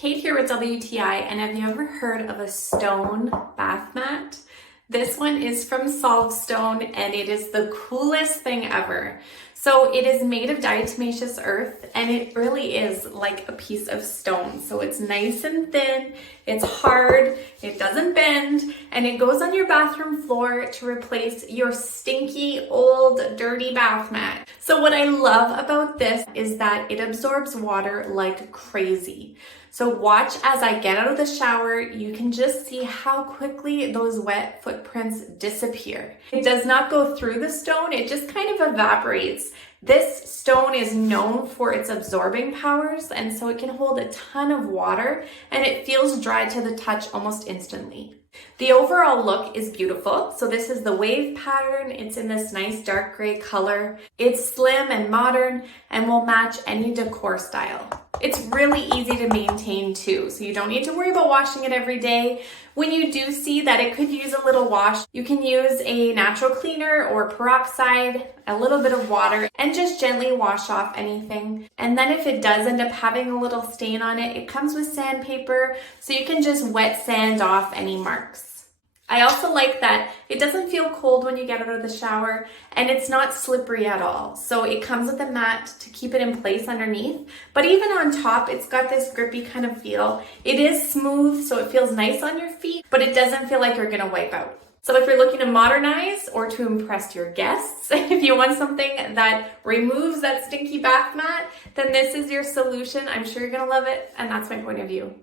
Kate here with WTI, and have you ever heard of a stone bath mat? This one is from SOLVSTONE, and it is the coolest thing ever. So it is made of diatomaceous earth, and it really is like a piece of stone. So it's nice and thin, it's hard, it doesn't bend, and it goes on your bathroom floor to replace your stinky, old, dirty bath mat. So what I love about this is that it absorbs water like crazy. So watch as I get out of the shower, you can just see how quickly those wet footprints disappear. It does not go through the stone, it just kind of evaporates. This stone is known for its absorbing powers, and so it can hold a ton of water, and it feels dry to the touch almost instantly. The overall look is beautiful. So this is the wave pattern. It's in this nice dark gray color. It's slim and modern and will match any decor style. It's really easy to maintain too, so you don't need to worry about washing it every day. When you do see that it could use a little wash, you can use a natural cleaner or peroxide, a little bit of water, and just gently wash off anything. And then if it does end up having a little stain on it, it comes with sandpaper, so you can just wet sand off any marks. I also like that it doesn't feel cold when you get out of the shower, and it's not slippery at all. So it comes with a mat to keep it in place underneath, but even on top, it's got this grippy kind of feel. It is smooth, so it feels nice on your feet, but it doesn't feel like you're gonna wipe out. So if you're looking to modernize or to impress your guests, if you want something that removes that stinky bath mat, then this is your solution. I'm sure you're gonna love it, and that's my point of view.